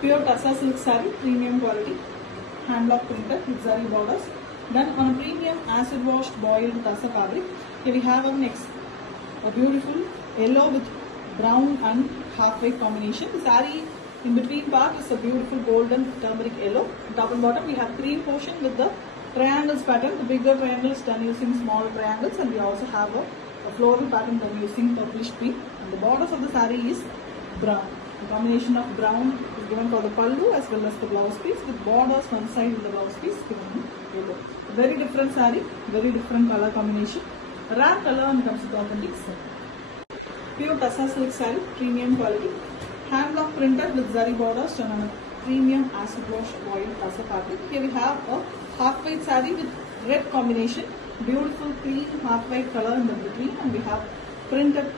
Pure Tassa silk saree, premium quality, hand block printed with zari borders. Done on a premium acid washed boiled Tassa fabric. Here we have a beautiful yellow with brown and half white combination. The saree in between part is a beautiful golden turmeric yellow. Top and bottom we have cream portion with the triangles pattern. The bigger triangles done using small triangles, and we also have a floral pattern done using purplish pink. And the borders of the saree is brown. The combination of brown is given for the pallu as well as the blouse piece, with borders one side in the blouse piece given in yellow. A very different saree, very different color combination. A rare color and comes with authentic silk. Pure Tassa silk saree, premium quality. Hand block printed with zari borders done on a premium acid wash boiled Tassa fabric. Here we have a half white saree with red combination. Beautiful clean half white color in the between, and we have printed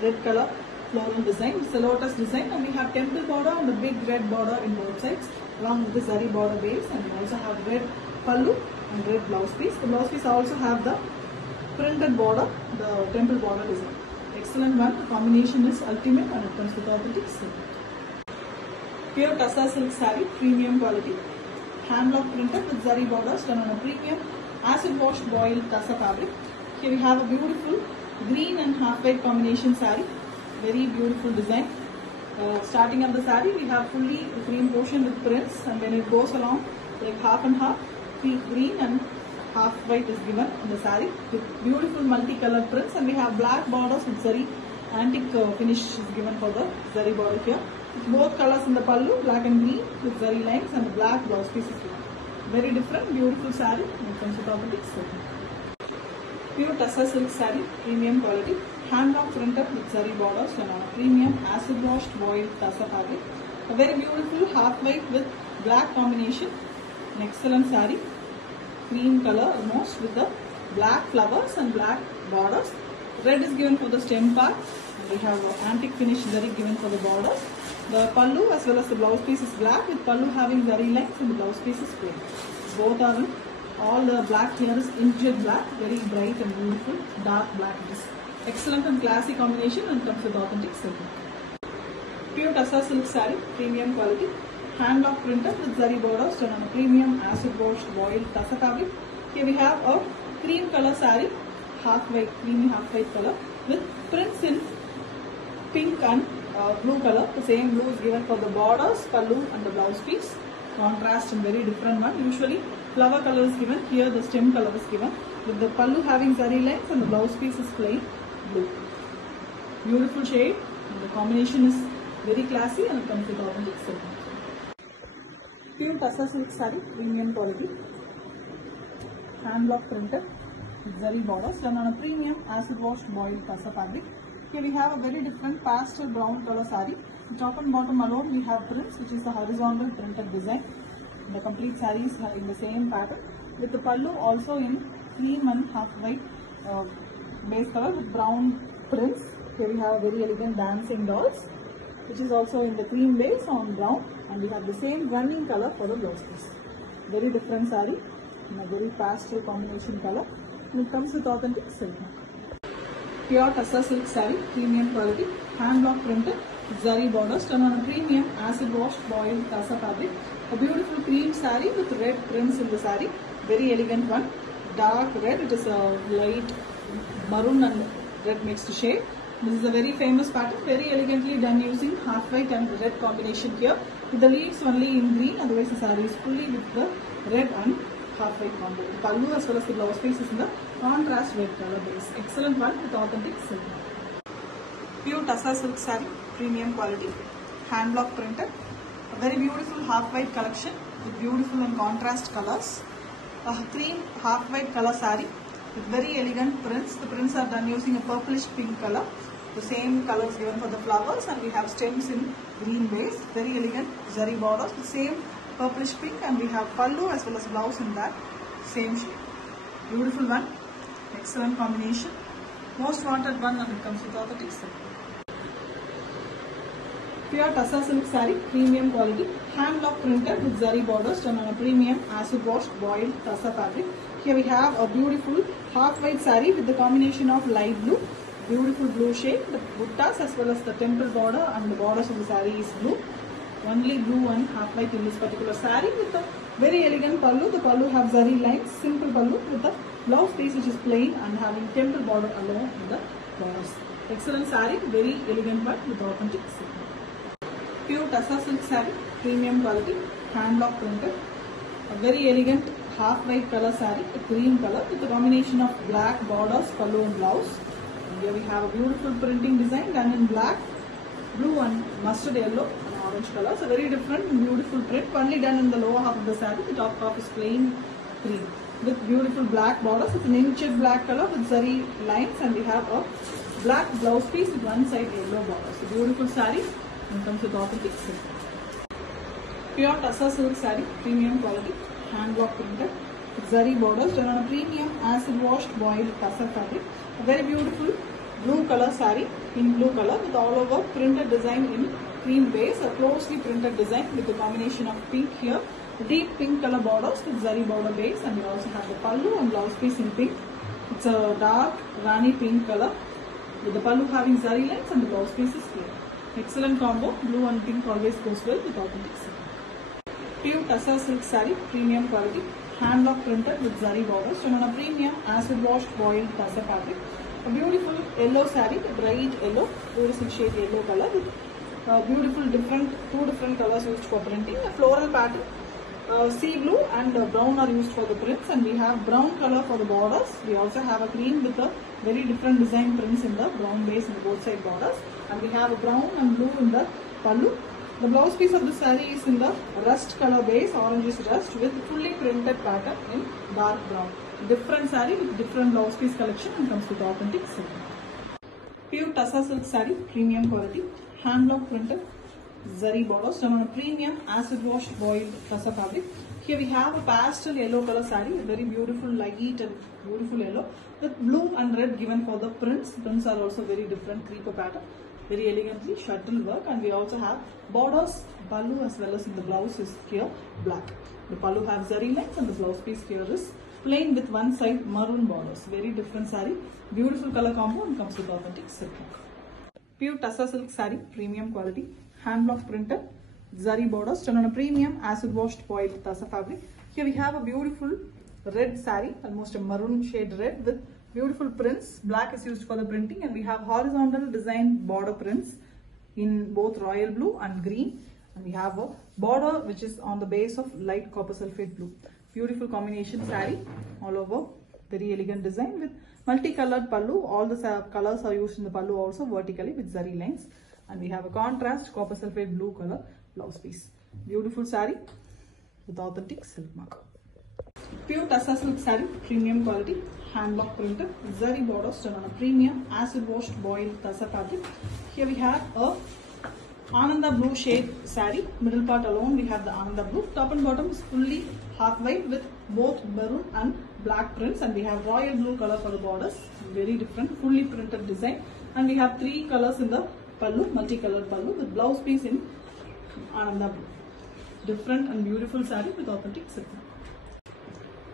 red color floral design. It's a lotus design, and we have temple border and a big red border in both sides along with the zari border base, and we also have red pallu and red blouse piece. The blouse piece also have the printed border, the temple border design. Excellent one. The combination is ultimate and it comes with authentic silk. Pure Tassa silk saree, premium quality. Hand block printed with zari borders done on a premium acid washed boiled Tassa fabric. Here we have a beautiful green and half white combination saree. Very beautiful design. Starting of the saree we have fully the cream portion with prints, and when it goes along like half and half, green and half white is given in the saree with beautiful multicolored prints, and we have black borders with zari antique finish is given for the zari border here. With both colors in the pallu, black and green with zari lines, and the black blouse piece is given. Very different, beautiful saree when it comes to authentic silk. Pure Tassa silk saree, premium quality. Hand block printed with zari borders and on a premium acid washed boiled Tassa fabric. A very beautiful half white with black combination. An excellent saree. Cream color almost with the black flowers and black borders. Red is given for the stem part, and we have antique finish zari given for the borders. The pallu as well as the blouse piece is black, with pallu having zari lines and the blouse piece is plain. Both are in, all the black here is injured black, very bright and beautiful dark black. It is excellent and classy combination and comes with authentic silk. Pure Tassa silk saree, premium quality. Hand block printed with zari borders done on a premium acid washed boiled Tassa fabric. Here we have a cream color saree, half white, creamy half white color with prints in pink and blue color. The same blue is given for the borders, pallu and the blouse piece. Contrast and very different one. Usually flower color is given, here the stem color is given with the pallu having zari lines and the blouse piece is plain blue. Beautiful shade, and the combination is very classy and it comes with authentic silk. Pure Tassa silk saree, premium quality. Hand block printed with zari borders done on a premium acid washed boiled Tassa fabric. Here we have a very different pastel brown color saree. The top and bottom alone we have prints, which is the horizontal printed design. The complete saree is in the same pattern with the pallu also in cream and half white base color with brown prints. Here we have a very elegant dancing dolls, which is also in the cream base on brown, and we have the same running color for the blouse piece. Very different saree in a very pastel combination color, and it comes with authentic silk. Pure Tassa silk saree, premium quality. Hand block printed with zari borders done on a premium acid washed boiled Tassa fabric. A beautiful cream saree with red prints in the saree. Very elegant one. Dark red. It is a light maroon and red mixed shade. This is a very famous pattern, very elegantly done using half white and red combination here, with the leaves only in green. Otherwise the saree is fully with the red and half white combo. The pallu as well as the blouse piece is in the contrast red color base. Excellent one with authentic silk. Pure Tassa silk saree, premium quality. Hand block printed. A very beautiful half white collection with beautiful and contrast colors. A cream half white color saree with very elegant prints. The prints are done using a purplish pink color. The same color is given for the flowers, and we have stems in green base. Very elegant zari borders. The same purplish pink, and we have pallu as well as blouse in that same shade. Beautiful one. Excellent combination. Most wanted one, and it comes with authentic silk. Pure Tassa silk saree, premium quality. Hand block printed with zari borders done on a premium acid washed boiled Tassa fabric. Here we have a beautiful half white saree with the combination of light blue, beautiful blue shade. The buttas as well as the temple border and the borders of the saree is blue. only blue and half white in this particular saree with a very elegant pallu. The pallu have zari lines, simple pallu with the blouse piece which is plain and having temple border along in the borders. Excellent saree, very elegant one with authentic silk. Pure Tassa silk saree, premium quality, hand block printed. A very elegant half white color saree, a cream color with a combination of black borders, pallu and blouse. And here we have a beautiful printing design done in black, blue and mustard yellow and orange colors. A very different and beautiful print, only done in the lower half of the saree. The top half is plain cream with beautiful black borders. It's an inched black color with zari lines, and we have a black blouse piece with one side yellow border. So beautiful saree and comes with authentic silk. Pure Tassa silk saree, premium quality, hand block printed with zari borders done on a premium acid washed boiled Tassa fabric. A very beautiful blue color saree in blue color with all over printed design in cream base, a closely printed design with a combination of pink here, deep pink color borders with zari border base, and we also have the pallu and blouse piece in pink. It's a dark rani pink color with the pallu having zari lines and the blouse piece is clear. Excellent combo, blue and pink always goes well with authentic silk. Pure Tassa silk saree, premium quality, hand block printed with zari borders done on a premium acid washed boiled Tassa fabric. A beautiful yellow saree, a bright yellow, beautiful shade yellow color with beautiful two different colors used for printing. A floral pattern, sea blue and brown are used for the prints, and we have brown color for the borders. We also have a green with a very different design prints in the brown base in the both side borders, and we have a brown and blue in the pallu. The blouse piece of the saree is in the rust color base, orangish rust with fully printed pattern in dark brown. Different saree with different blouse piece collection and comes with authentic silk. Pure Tassa silk saree, premium quality, hand block printed, zari borders done on a premium acid washed boiled Tassa fabric. Here we have a pastel yellow color saree, a very beautiful light and beautiful yellow with blue and red given for the prints. Prints are also very different creeper pattern, very elegantly shuttle work, and we also have borders, pallu as well as in the blouse is here black. The pallu have zari lines and the blouse piece here is plain with one side maroon borders. Very different saree, beautiful color combo and comes with authentic silk. Pure Tassa silk saree, premium quality, hand block printed, zari borders done on a premium acid washed boiled Tassa fabric. Here we have a beautiful red saree, almost a maroon shade red with beautiful prints. Black is used for the printing, and we have horizontal design border prints in both royal blue and green, and we have a border which is on the base of light copper sulphate blue. Beautiful combination saree all over, very elegant design with multicolored pallu. All the colors are used in the pallu also vertically with zari lines, and we have a contrast copper sulphate blue color blouse piece. Beautiful saree with authentic silk mark. Pure Tassa silk saree, premium quality, hand block printed, zari borders done on a premium acid washed boiled Tassa fabric. Here we have a Ananda blue shade saree. Middle part alone we have the Ananda blue. Top and bottom is fully half white with both maroon and black prints, and we have royal blue color for the borders. Very different, fully printed design, and we have three colors in the pallu, multicolored pallu with blouse piece in Ananda blue. Different and beautiful saree with authentic silk.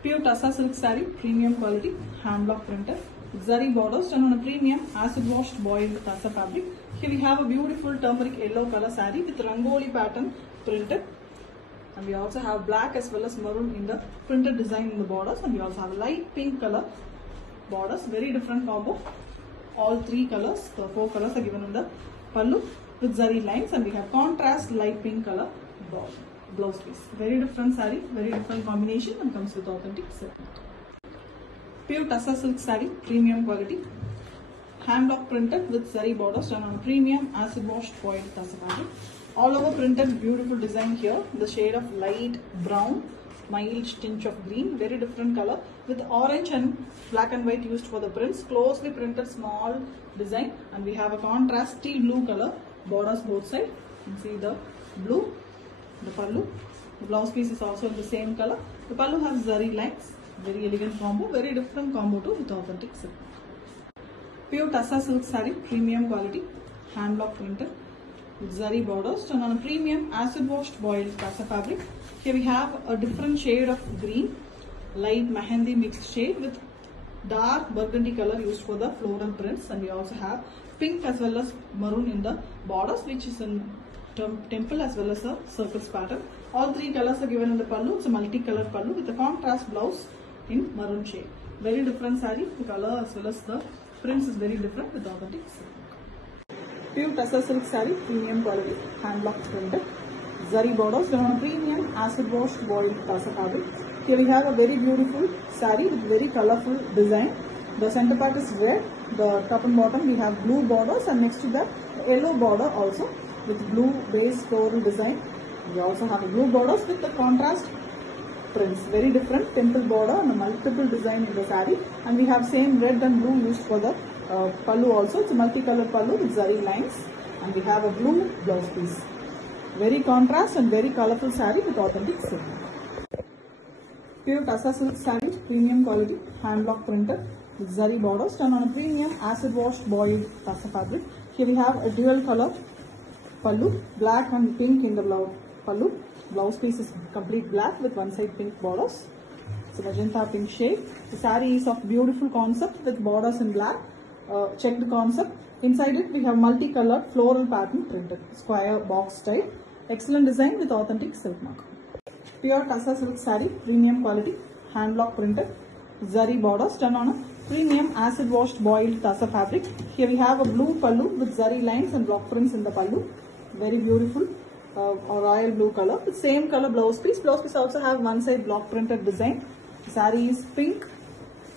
Pure Tassa silk saree, premium quality, hand block printed, zari borders done on a premium acid washed boiled Tassa fabric. Here we have a beautiful turmeric yellow color saree with rangoli pattern printed, and we also have black as well as maroon in the printed design in the borders, and we also have light pink color borders. Very different combo. All three colors, the four colors are given in the pallu with zari lines, and we have contrast light pink color blouse piece. Very different saree, very different combination, and comes with authentic silk. Pure Tassa silk saree, premium quality, hand block printed with zari borders done on a premium acid washed boiled Tassa fabric. All over printed, beautiful design here, the shade of light brown, mild tinge of green, very different color with orange and black and white used for the prints. Closely printed small design, and we have a contrast tea blue color borders both sides. You can see the blue, the pallu. The blouse piece is also in the same color. The pallu has zari lines. Very elegant combo, very different combo too with authentic silk. Pure Tassa silk saree, premium quality, hand block printed with zari borders done on a premium acid washed boiled Tassa fabric. Here we have a different shade of green, light mehendi mixed shade with dark burgundy color used for the floral prints, and we also have pink as well as maroon in the borders, which is in temple as well as a circles pattern. All three colors are given in the pallu. It's a multi-colored pallu with a contrast blouse in maroon shade. Very different saree. The color as well as the prints is very different with authentic silk. Pure tussar silk saree, premium quality, hand block printed. Zari borders done on a premium acid washed boiled tussar fabric. Here we have a very beautiful saree with very colorful design. The center part is red. The top and bottom we have blue borders, and next to that yellow border also with blue base floral design. We also have a blue borders with the contrast prints. Very different temple border and a multiple design in the saree. And we have same red and blue used for the pallu also. It's a multicolored pallu with zari lines. And we have a blue blouse piece. Very contrast and very colorful saree with authentic silk. Pure tussar silk saree, premium quality, hand block printed with zari borders done on a premium acid washed boiled tussar fabric. Here we have a dual color pallu, black and pink in the pallu. Blouse piece is complete black with one side pink borders. It's a magenta pink shade. The saree is of beautiful concept with borders in black, checked concept. Inside it we have multicolored floral pattern printed, square box type. Excellent design with authentic silk mark. Pure tussar silk saree, premium quality, hand block printed, zari borders done on a premium acid washed boiled tussar fabric. Here we have a blue pallu with zari lines and block prints in the pallu. Very beautiful royal blue color with same color blouse piece. Blouse piece also have one side block printed design. The saree is pink.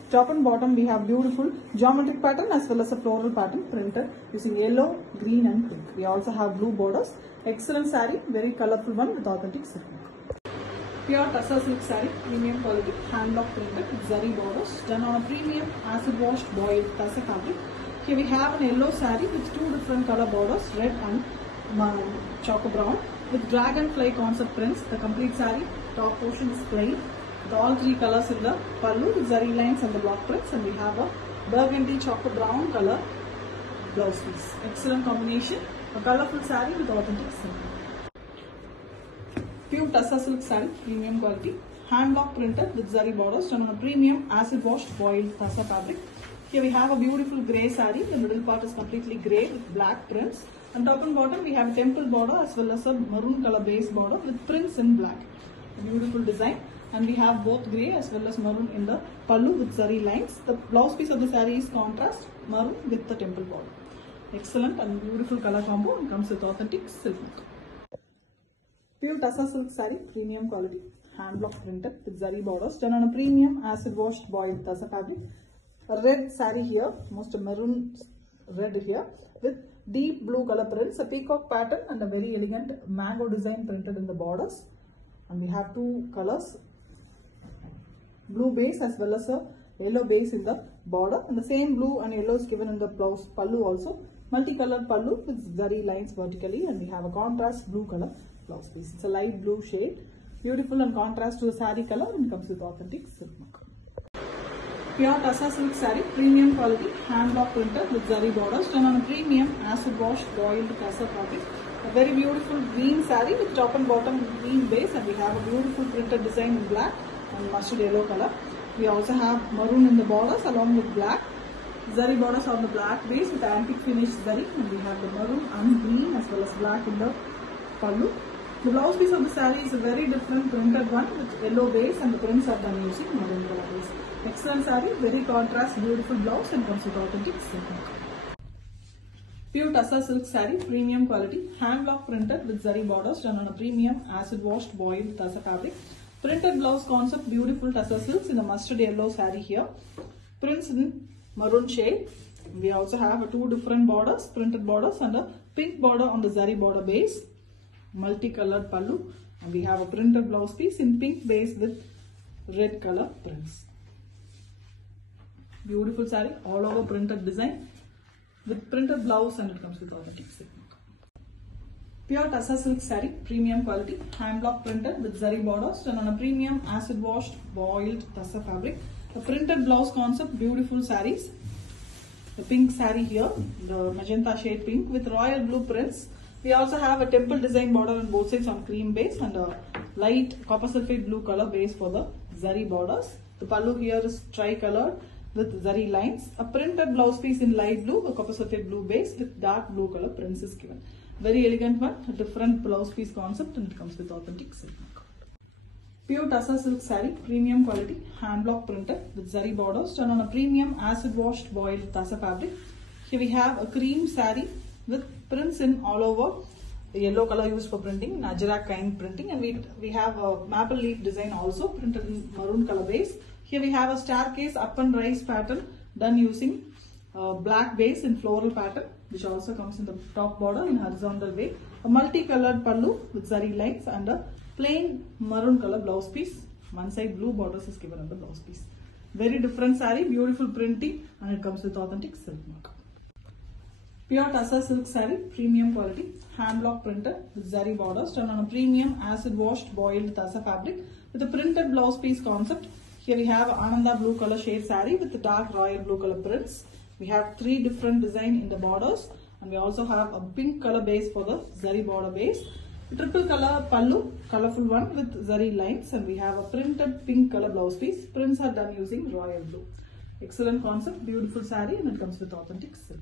Top and bottom we have beautiful geometric pattern as well as a floral pattern printed using yellow, green and pink. We also have blue borders. Excellent saree, very colorful one with authentic silk. Pure tussar silk saree, premium quality, hand block printed with zari borders done on a premium acid washed boiled tussar fabric. Here we have an yellow saree with two different color borders, red and choco brown with dragonfly concept prints. The complete saree top portion is plain with all three colors in the pallu with zari lines and the block prints, and we have a burgundy choco brown color blouse piece. Excellent combination, a colorful saree with authentic silk. Pure tussar silk saree, premium quality, hand block printed with zari borders done on a premium acid washed boiled tussar fabric. Here we have a beautiful grey saree. The middle part is completely grey with black prints. On top and bottom we have a temple border as well as a maroon color base border with prints in black. A beautiful design, and we have both grey as well as maroon in the pallu with zari lines. The blouse piece of the saree is contrast maroon with the temple border. Excellent and beautiful color combo and comes with authentic silk. Pure tussar silk saree, premium quality, hand block printed with zari borders done on a premium acid washed boiled tussar fabric. A red saree here, most maroon red here with deep blue color prints, a peacock pattern and a very elegant mango design printed in the borders. And we have two colors, blue base as well as a yellow base in the border, and the same blue and yellow is given in the blouse pallu also. Multicolored pallu with zari lines vertically, and we have a contrast blue color blouse piece. It's a light blue shade, beautiful and contrast to the saree color, and comes with authentic silk mark. Pure tussar silk saree, premium quality, hand block printed with zari borders done on a premium acid washed boiled tussar fabric. A very beautiful green saree with top and bottom green base, and we have a beautiful printed design in black and mustard yellow color. We also have maroon in the borders along with black. Zari borders on the black base with antique finish zari, and we have the maroon and green as well as black in the pallu. The blouse piece of the saree is a very different printed one with yellow base, and the prints are done using maroon color base. Excellent saree, very contrast, beautiful blouse, and comes with authentic silk. Pure tussar silk saree, premium quality, hand block printed with zari borders done on a premium acid washed boiled tussar fabric. Printed blouse concept, beautiful tussar silks in a mustard yellow saree here. Prints in maroon shade. We also have two different borders, printed borders, and a pink border on the zari border base. Multicolored pallu, and we have a printed blouse piece in pink base with red color prints. Beautiful saree, all over printed design with printed blouse, and it comes with authentic silk. Pure tussar silk saree, premium quality, hand block printed with zari borders done on a premium acid washed boiled tussar fabric. The printed blouse concept, beautiful sarees. The pink saree here, the magenta shade pink with royal blue prints. We also have a temple design border on both sides on cream base, and a light copper sulphate blue color base for the zari borders. The pallu here is tri-colored with zari lines. A printed blouse piece in light blue, a copper sulphate blue base with dark blue color prints is given. Very elegant one, a different blouse piece concept, and it comes with authentic silk work. Pure Tussar silk saree, premium quality, hand block printed with zari borders done on a premium acid washed boiled Tussar fabric. Here we have a cream saree with prints in all over. The yellow color used for printing, Najrak kind printing, and we have a maple leaf design also printed in maroon color base. Here we have a staircase up and rise pattern done using black base in floral pattern, which also comes in the top border in horizontal way. A multicolored pallu with zari lines and a plain maroon color blouse piece. One side blue borders is given on the blouse piece. Very different saree, beautiful printing, and it comes with authentic silk mark. Pure Tussar silk saree, premium quality, hand block printed with zari borders done on a premium acid washed boiled Tussar fabric with a printed blouse piece concept. Here we have Ananda blue color shade saree with the dark royal blue color prints. We have 3 different designs in the borders, and we also have a pink color base for the zari border base. A triple color pallu, colorful one with zari lines, and we have a printed pink color blouse piece. Prints are done using royal blue. Excellent concept, beautiful saree, and it comes with authentic silk.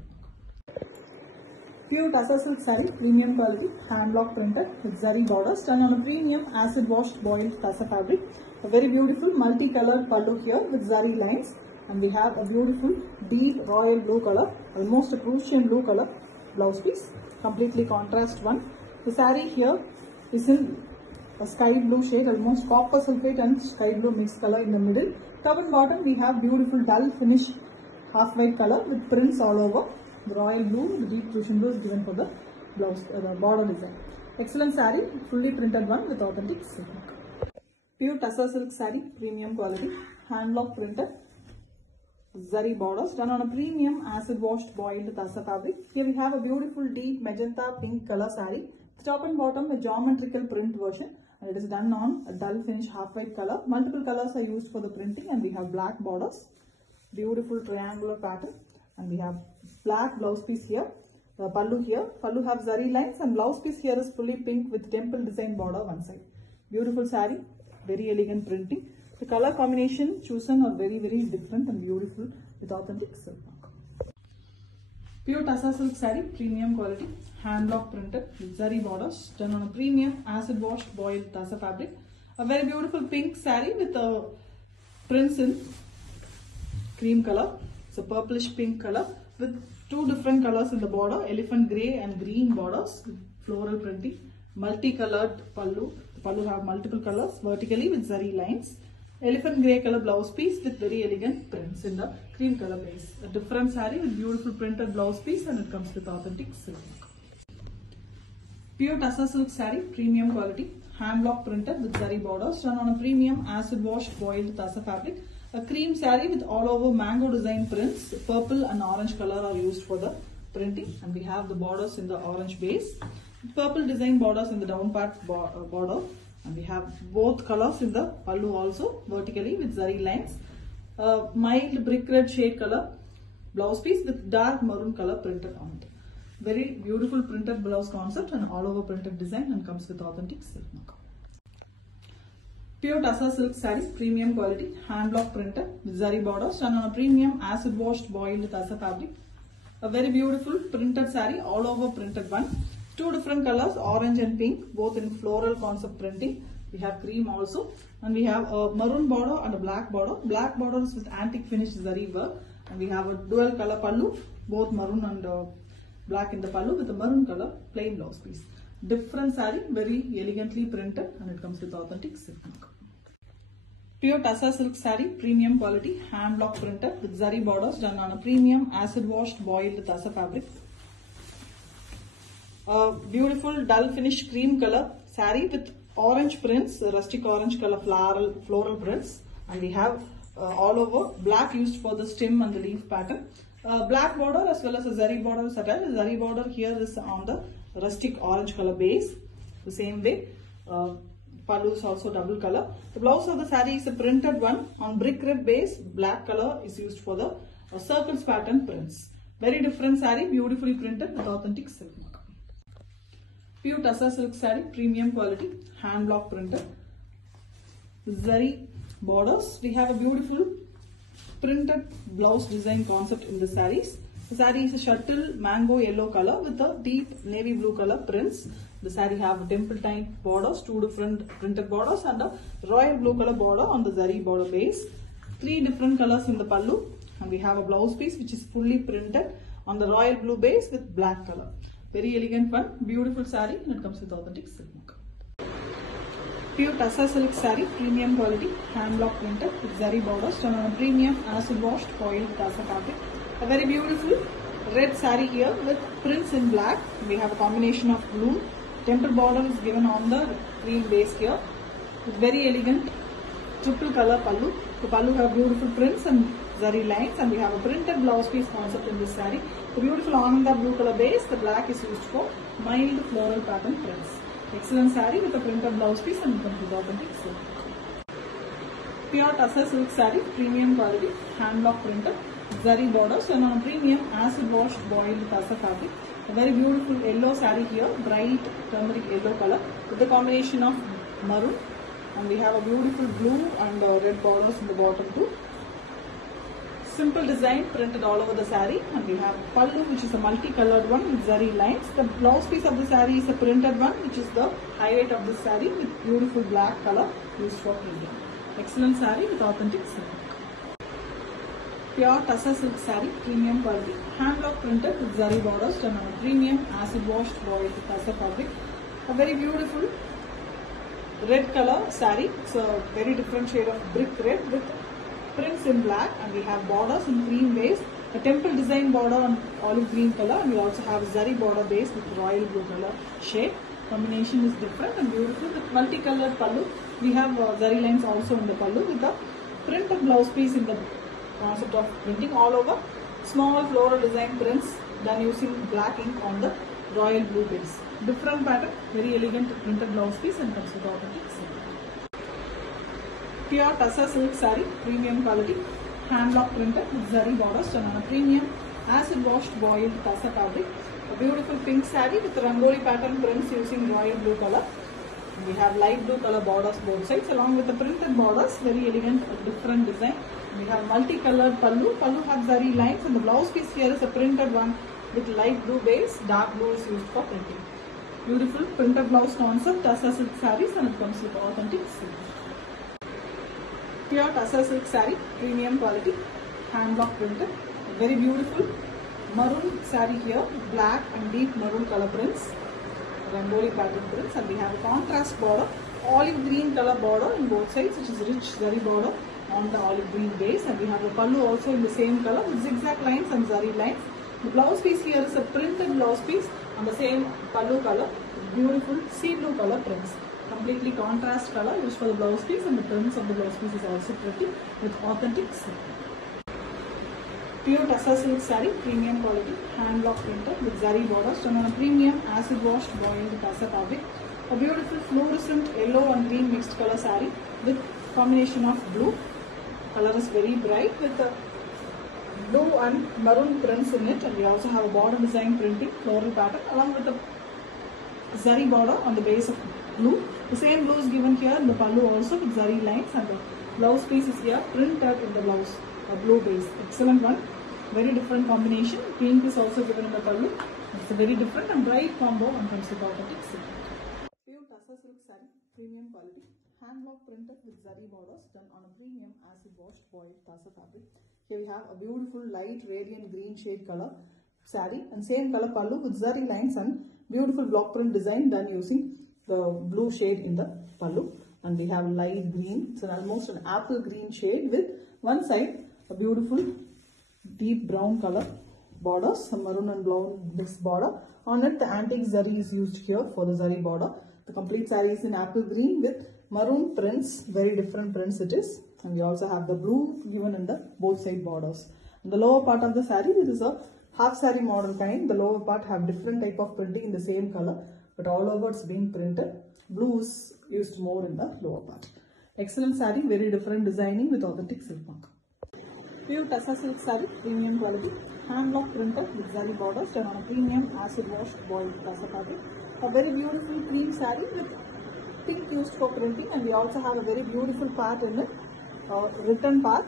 Pure Tussar silk saree, premium quality, hand block printed with zari borders done on a premium acid washed boiled Tussar fabric. A very beautiful multicolored pallu here with zari lines, and we have a beautiful deep royal blue color, almost a Prussian blue color blouse piece, completely contrast one. The saree here is in a sky blue shade, almost copper sulphate and sky blue mixed color in the middle. Top and bottom we have beautiful dull finish half white color with prints all over. The royal blue, the deep Prussian blue is given for the blouse, the border design. Excellent saree, fully printed one with authentic silk. Pure Tussar silk saree, premium quality, hand block printed, zari borders done on a premium acid washed boiled Tussar fabric. Here we have a beautiful deep magenta pink color saree. The top and bottom a geometrical print version, and it is done on a dull finish half white color. Multiple colors are used for the printing, and we have black borders, beautiful triangular pattern, and we have black blouse piece here. The pallu here, pallu have zari lines, and blouse piece here is fully pink with temple design border one side. Beautiful saree, very elegant printing. The color combination chosen are very different and beautiful with authentic silk mark. Pure Tussar silk saree, premium quality, hand block printed with zari borders done on a premium acid washed boiled Tussar fabric. A very beautiful pink saree with prints in cream color. It's a purplish pink color with 2 different colors in the border, elephant grey and green borders with floral printing. Multicolored pallu. The pallu have multiple colors vertically with zari lines. Elephant grey color blouse piece with very elegant prints in the cream color base. A different saree with beautiful printed blouse piece, and it comes with authentic silk. Pure Tussar silk saree, premium quality, hand block printed with zari borders done on a premium acid washed boiled Tussar fabric. A cream saree with all over mango design prints. Purple and orange color are used for the printing, and we have the borders in the orange base. Purple design borders in the down part border. And we have both colors in the pallu also vertically with zari lines. Mild brick red shade color blouse piece with dark maroon color printed on it. Very beautiful printed blouse concept and all over printed design, and comes with authentic silk mark. Pure Tussar silk saree, premium quality, hand block printed with zari borders done on a premium acid washed boiled Tussar fabric. A very beautiful printed saree, all over printed one. 2 different colors, orange and pink, both in floral concept printing. We have cream also, and we have a maroon border and a black border. Black borders with antique finished zari work, and we have a dual color pallu, both maroon and black in the pallu with a maroon color plain blouse piece. Different saree, very elegantly printed, and it comes with authentic silk mark. Pure Tussar silk saree, premium quality, hand block printed with zari borders done on a premium acid washed boiled Tussar fabric. A beautiful dull finish cream color saree with orange prints, rustic orange color floral prints, and we have all over black used for the stem and the leaf pattern. Black border as well as a zari border is attached. The zari border here is on the rustic orange color base. The same way, pallu is also double color. The blouse of the saree is a printed one on brick red base. Black color is used for the circles pattern prints. Very different saree, beautifully printed with authentic silk mark. Pure Tussar silk saree, premium quality, hand block printed. Zari borders. We have a beautiful printed blouse design concept in the sarees. The saree is a shuttle mango yellow color with a deep navy blue color prints. The saree have temple type borders, 2 different printed borders and a royal blue color border on the zari border base. 3 different colors in the pallu, and we have a blouse piece which is fully printed on the royal blue base with black color. Very elegant one, beautiful saree, and it comes with authentic silk mark. Pure Tassa silk saree, premium quality, hand block printed with zari borders done on a premium acid washed foiled Tassa fabric. A very beautiful red saree here with prints in black. We have a combination of blue. Temple border is given on the cream base here. It's very elegant triple color pallu. The pallu have beautiful prints and zari lines, and we have a printed blouse piece concept in this saree. The beautiful Ananda blue color base. The black is used for mild floral pattern prints. Excellent saree with a printed blouse piece and comes with authentic silk. Pure Tassa silk saree, premium quality, hand block printed, zari borders and on a premium acid washed boiled Tassa fabric. A very beautiful yellow saree here, bright turmeric yellow color with the combination of maroon, and we have a beautiful blue and red borders in the bottom too. Simple design printed all over the saree, and we have pallu which is a multicolored one with zari lines. The blouse piece of the saree is a printed one which is the highlight of the saree with beautiful black color used for printing. Excellent saree with authentic silk. Pure Tassa silk saree, premium quality, hand block printed with zari borders done on a premium acid washed boiled Tassa fabric. A very beautiful red color saree. It's a very different shade of brick red with prints in black, and we have borders in cream base, a temple design border on olive green color, and we also have a zari border base with royal blue color shade. Combination is different and beautiful with multicolored pallu. We have zari lines also in the pallu with the printed blouse piece in the concept of printing all over. Small floral design prints done using black ink on the royal blue base. Different pattern, very elegant printed blouse piece and comes with authentic silk. Pure Tassa silk saree, premium quality, hand block printed with zari borders done on a premium acid washed boiled Tassa fabric. A beautiful pink saree with rangoli pattern prints using royal blue color. We have light blue color borders both sides along with the printed borders, very elegant different design. We have multicolored pallu. Pallu have zari lines, and the blouse piece here is a printed one with light blue base, dark blue is used for printing. Beautiful printed blouse concept, Tassa silk sarees, and it comes with authentic silk. Pure Tassa silk saree, premium quality, hand block printed. Very beautiful maroon saree here, black and deep maroon color prints, rangoli pattern prints, and we have a contrast border, olive green color border in both sides, which is rich zari border on the olive green base, and we have a pallu also in the same color with zigzag lines and zari lines. The blouse piece here is a printed blouse piece on the same pallu color, beautiful sea blue color prints. Completely contrast color used for the blouse piece, and the prints of the blouse piece is also pretty with authentic silk. Pure Tassa silk saree, premium quality, hand block printed with zari borders done on a premium acid washed boiled Tassa fabric. A beautiful fluorescent yellow and green mixed color saree with combination of blue. Color is very bright with the blue and maroon prints in it, and we also have a border design printing floral pattern along with the zari border on the base of blue. The same blue is given here in the pallu also with zari lines, and the blouse piece is here printed in the blouse, a blue base. Excellent one. Very different combination. Pink is also given in the pallu. It's a very different and bright combo and comes with authentic silk. Pure Tassa silk saree, premium quality, hand block printed with zari borders done on a premium acid washed boiled Tassa fabric. Here we have a beautiful light radiant green shade color saree, and same color pallu with zari lines and beautiful block print design done using the blue shade in the pallu, and we have light green. It's almost an apple green shade with one side a beautiful deep brown color borders, some maroon and brown mixed border. On it the antique zari is used here for the zari border. The complete saree is in apple green with maroon prints, very different prints it is, and we also have the blue given in the both side borders. In the lower part of the saree, this is a half saree model kind. The lower part have different type of printing in the same color, but all over it's being printed. Blue is used more in the lower part. Excellent saree, very different designing with authentic silk mark. Pure Tassa silk saree, premium quality, hand block printed with zari borders done on a premium acid washed boiled Tassa fabric. A very beautiful cream saree with pink used for printing, and we also have a very beautiful part in it, written part,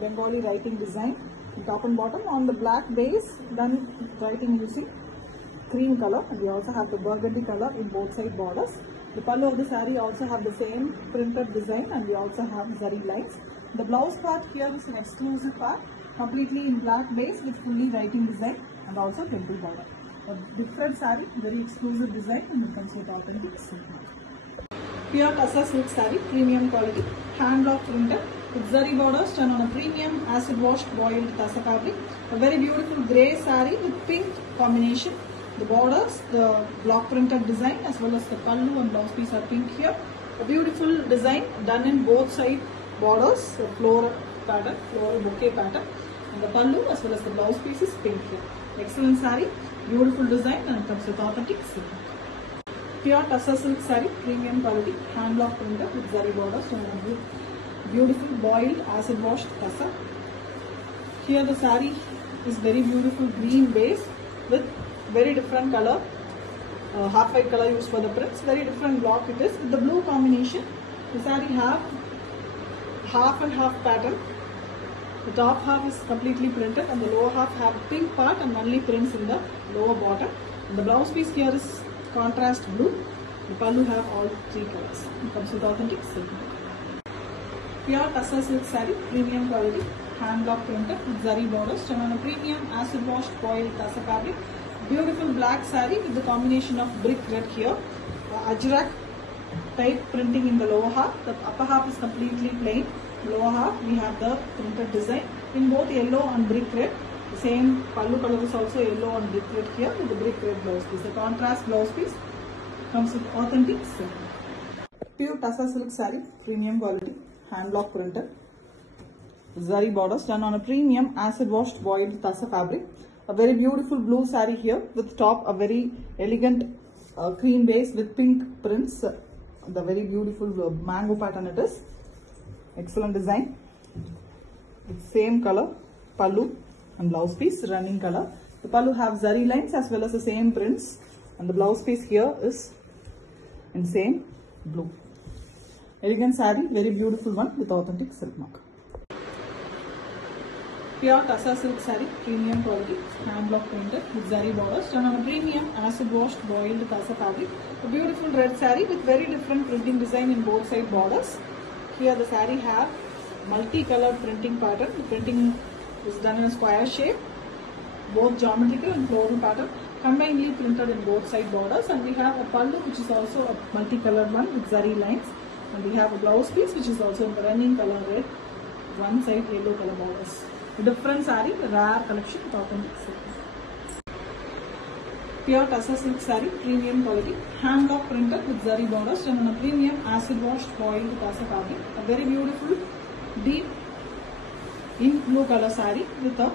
Bengali writing design top and bottom on the black base, done writing using cream color, and we also have the burgundy color in both side borders. The pallu of the saree also have the same printed design, and we also have zari lines. The blouse part here is an exclusive part, completely in black base with fully writing design and also temple border. A different saree, very exclusive design, and it comes with authentic silk. Pure Tussar silk saree, premium quality, hand block printed with zari borders done on a premium acid washed boiled Tussar fabric. A very beautiful grey saree with pink combination. The borders, the block printed design as well as the pallu and blouse piece are pink here. A beautiful design done in both side borders, a floral pattern, floral bouquet pattern, and the pallu as well as the blouse piece is pink here. Excellent saree, beautiful design, and it comes with authentic silk. Pure Tussar silk saree, premium quality, hand block printed with zari borders and beautiful boiled acid washed Tussar. Here the saree is very beautiful green base with very different color, half white color used for the prints. Very different block it is with the blue combination. The saree have half and half pattern. The top half is completely printed and the lower half have pink part and only prints in the lower bottom. And the blouse piece here is contrast blue. The pallu have all three colors. It comes with authentic silk. Pure Tussar silk saree, premium quality, hand block printed with zari borders done on a premium acid washed boiled Tussar fabric. Beautiful black saree with the combination of brick red here. Ajrak type printing in the lower half. The upper half is completely plain. Lower half we have the printed design in both yellow and brick red. The same pallu color is also yellow and brick red here with the brick red blouse piece. The contrast blouse piece comes with authentic silk. Pure Tussar silk saree, premium quality, hand block printed. Zari borders done on a premium acid washed boiled Tussar fabric. A very beautiful blue saree here with top a very elegant cream base with pink prints. The very beautiful mango pattern it is. Excellent design. With same color pallu and blouse piece running color. The pallu have zari lines as well as the same prints, and the blouse piece here is in same blue. Elegant saree, very beautiful one with authentic silk mark. Pure Tussar silk saree, premium quality, hand block printed with zari borders done on a premium acid washed boiled Tussar fabric. A beautiful red saree with very different printing design in both side borders. Here the saree have multi-colored printing pattern. The printing is done in a square shape, both geometrical and floral pattern, combinedly printed in both side borders. And we have a pallu which is also a multi-colored one with zari lines. And we have a blouse piece which is also running color red, one side yellow color borders. A different saree, rare collection with authentic silk. Pure Tussar silk saree, premium quality, hand block printed with zari borders done on a premium acid washed boiled Tussar fabric. A very beautiful deep in blue color saree with a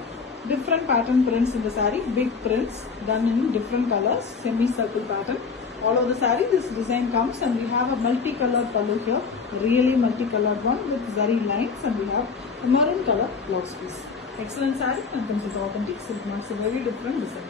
different pattern prints in the saree, big prints done in different colors, semi-circle pattern. All over the saree this design comes, and we have a multicolored pallu here, really multicolored one with zari lines, and we have a maroon color blouse piece. Excellent saree and comes with authentic silk marks, a very different design.